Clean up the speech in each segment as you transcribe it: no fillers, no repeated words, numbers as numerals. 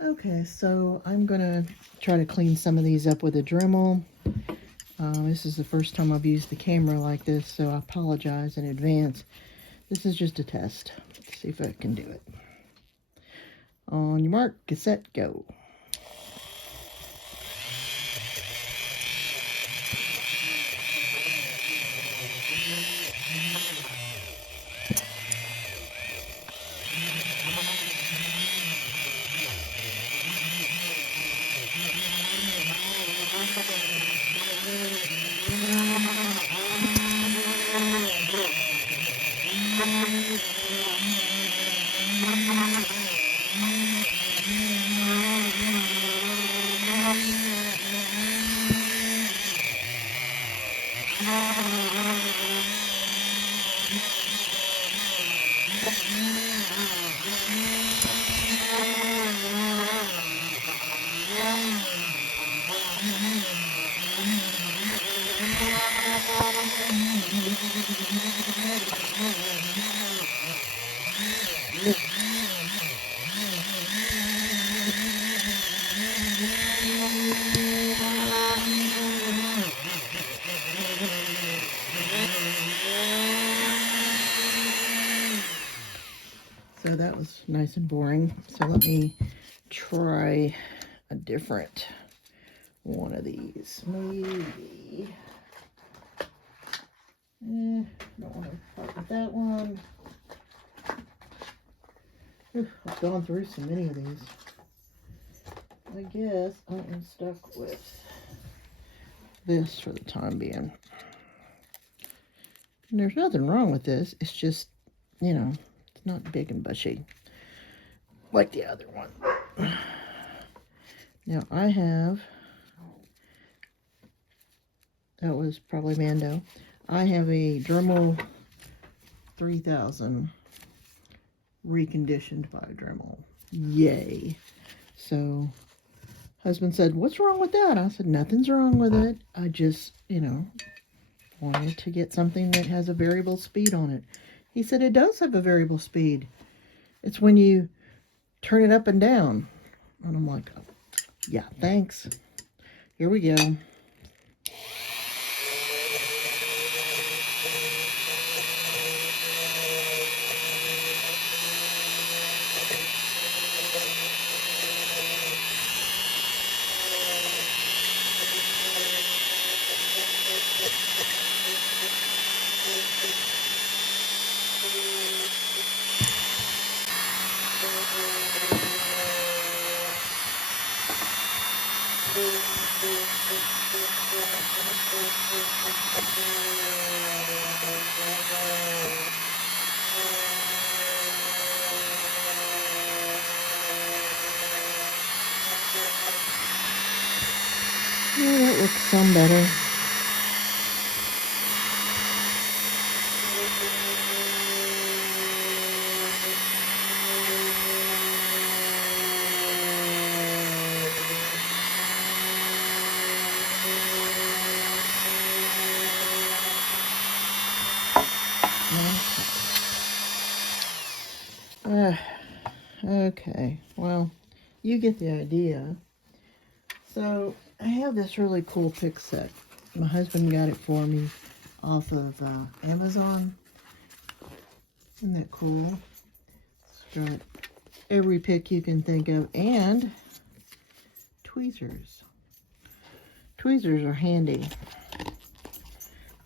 Okay, so I'm gonna try to clean some of these up with a Dremel. This is the first time I've used the camera like this, so I apologize in advance. This is just a test. Let's see if I can do it. On your mark, get set, go. So that was nice and boring. So let me try a different one of these. Maybe. Don't want to part with that one. I've gone through so many of these. I guess I am stuck with this for the time being. And there's nothing wrong with this. It's just, it's not big and bushy like the other one. Now I have, that was probably Mando. I have a Dremel 3000 reconditioned by Dremel. Yay. So husband said, "What's wrong with that?" I said, "Nothing's wrong with it. I just, wanted to get something that has a variable speed on it." He said, "It does have a variable speed. It's when you turn it up and down." And I'm like, "Oh, yeah, thanks." Here we go. Yeah, that looks some better. Okay, well, you get the idea. So I have this really cool pick set. My husband got it for me off of Amazon. Isn't that cool? It's got every pick you can think of and tweezers. Tweezers are handy,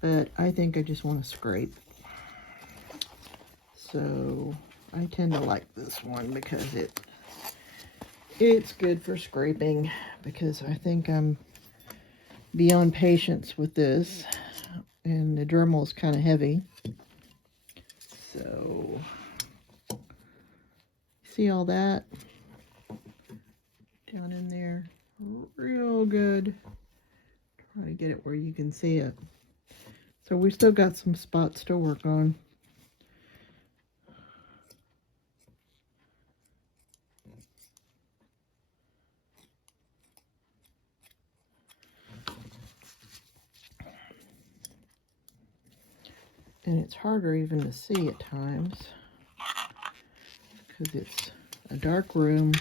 but I think I just want to scrape. So I tend to like this one because it's good for scraping, because I think I'm beyond patience with this, and the Dremel is kind of heavy. So see all that down in there, real good. Try to get it where you can see it. So we still got some spots to work on. And it's harder even to see at times because it's a dark room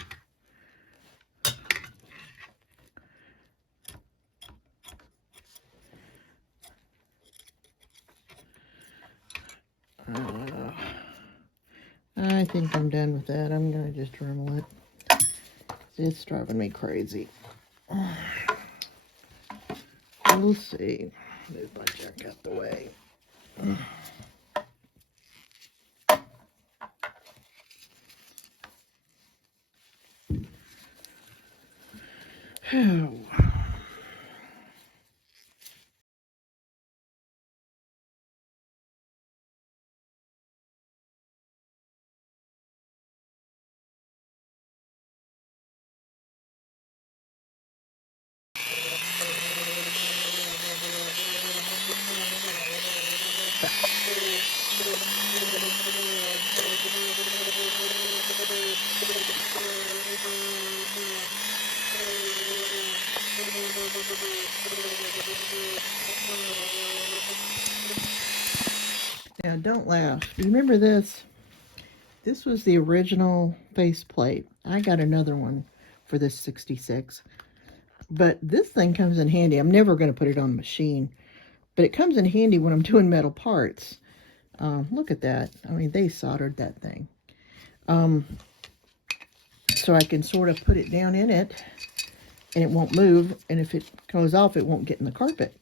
I think I'm done with that. I'm going to just Dremel it. It's driving me crazy. We'll see. Move my jack out the way. Now, don't laugh. Do you remember this? This was the original faceplate. I got another one for this 66. But this thing comes in handy. I'm never going to put it on the machine. But it comes in handy when I'm doing metal parts. Look at that. I mean, they soldered that thing. So I can sort of put it down in it, and it won't move. And if it goes off, it won't get in the carpet.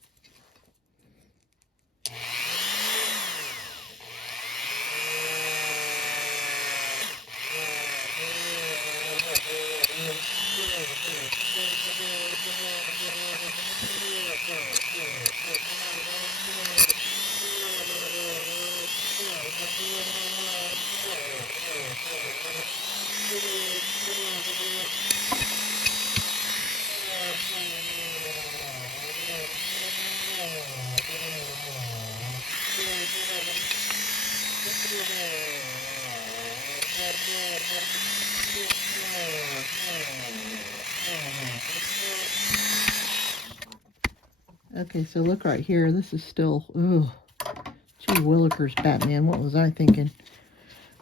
Okay, so look right here. This is still, gee willikers, Batman. What was I thinking?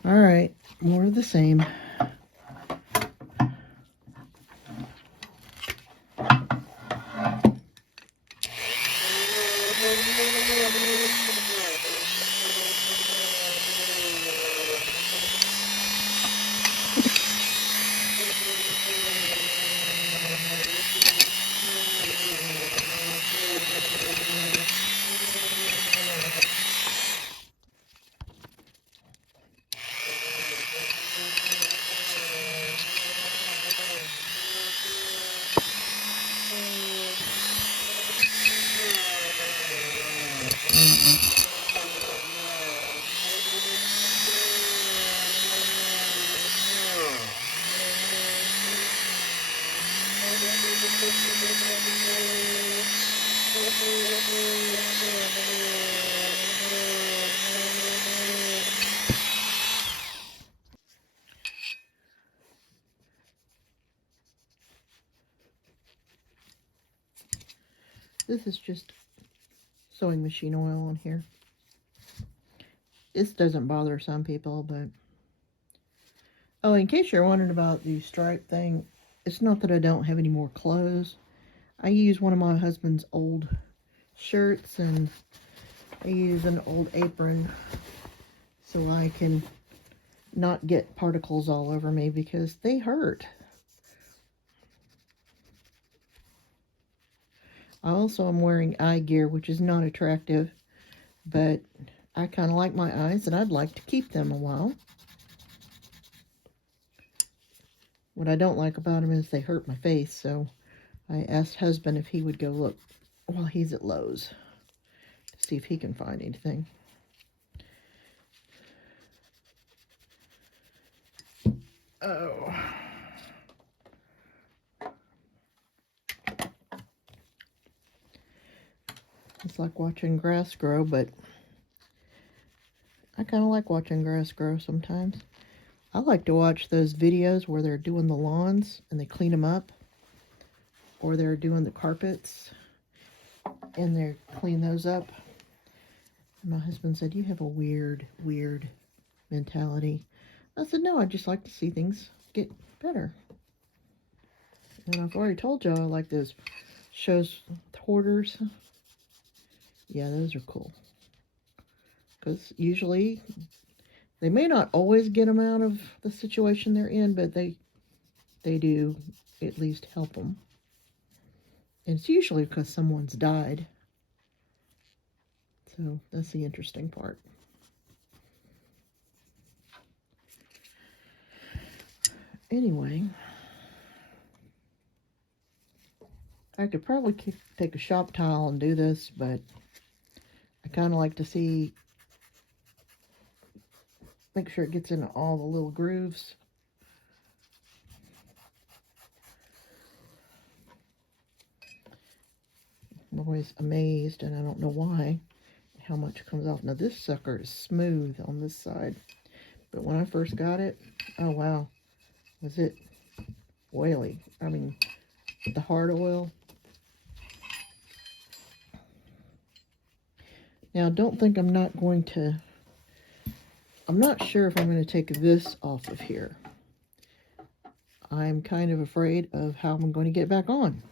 All right, more of the same. This is just sewing machine oil on here. This doesn't bother some people, but... Oh, in case you're wondering about the stripe thing, it's not that I don't have any more clothes. I use one of my husband's old shirts, and I use an old apron so I can not get particles all over me because they hurt. I also am wearing eye gear, which is not attractive, but I kind of like my eyes and I'd like to keep them a while. What I don't like about them is they hurt my face, so I asked husband if he would go look while he's at Lowe's to see if he can find anything. Oh. It's like watching grass grow, but I kind of like watching grass grow sometimes. I like to watch those videos where they're doing the lawns and they clean them up, or they're doing the carpets and they clean those up. And my husband said, "You have a weird mentality." I said, "No, I just like to see things get better." And I've already told y'all I like those shows with hoarders. Yeah, those are cool. because usually they may not always get them out of the situation they're in, but they do at least help them. And it's usually because someone's died. So that's the interesting part. Anyway, I could probably take a shop tile and do this, but I kind of like to see, make sure it gets into all the little grooves. I'm always amazed, and I don't know why, how much comes off. Now this sucker is smooth on this side, but when I first got it, oh wow, was it oily. I mean, the hard oil. Now don't think I'm not going to, I'm not sure if I'm going to take this off of here. I'm kind of afraid of how I'm going to get it back on.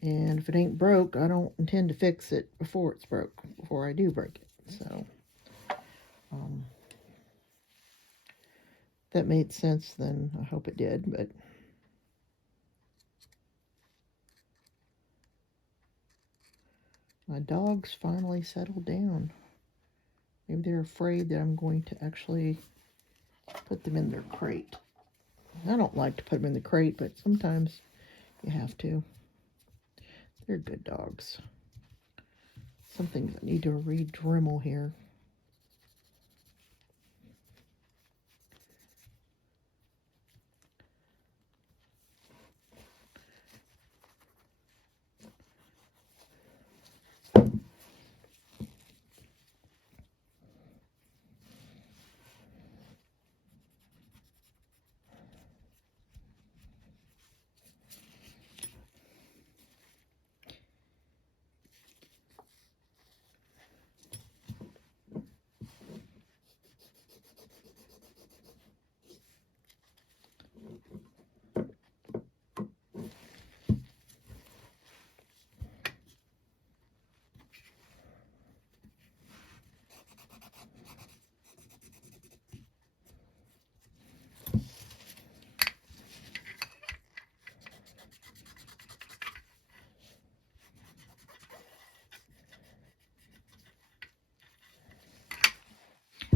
And if it ain't broke, I don't intend to fix it before it's broke, before I do break it. So, that made sense then. I hope it did, but my dogs finally settled down. Maybe they're afraid that I'm going to actually put them in their crate. I don't like to put them in the crate, but sometimes you have to. They're good dogs. Some things I need to re-Dremel here.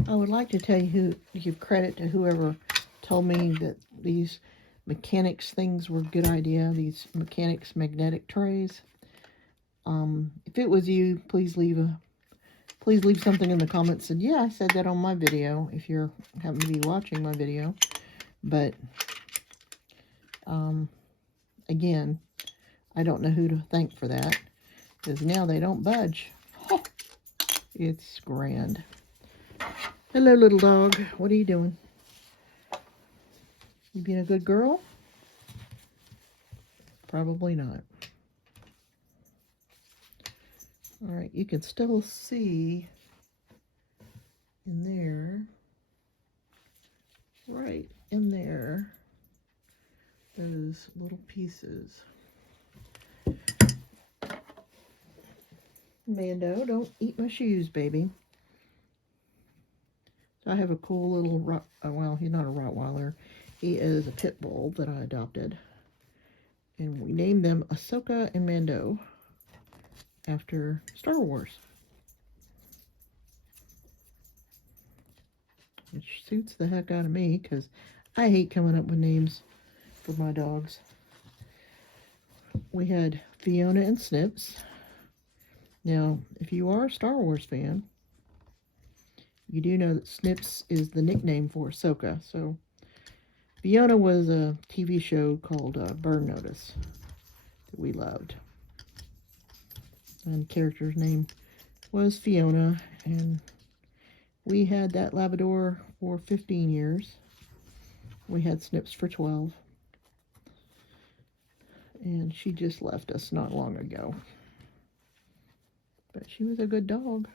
I would like to tell you give credit to whoever told me that these mechanics things were a good idea, these mechanics magnetic trays. If it was you, please leave something in the comments. And yeah, I said that on my video, if you're happen to be watching my video. But again, I don't know who to thank for that, because now they don't budge. Oh, it's grand. Hello, little dog. What are you doing? You being a good girl? Probably not. All right, you can still see in there, right in there, those little pieces. Mando, don't eat my shoes, baby. I have a cool little, well, he's not a Rottweiler. He is a pit bull that I adopted. And we named them Ahsoka and Mando after Star Wars. Which suits the heck out of me, because I hate coming up with names for my dogs. We had Fiona and Snips. Now, if you are a Star Wars fan, you do know that Snips is the nickname for Ahsoka. So, Fiona was a TV show called Burn Notice that we loved. And the character's name was Fiona. And we had that Labrador for 15 years. We had Snips for 12. And she just left us not long ago. But she was a good dog.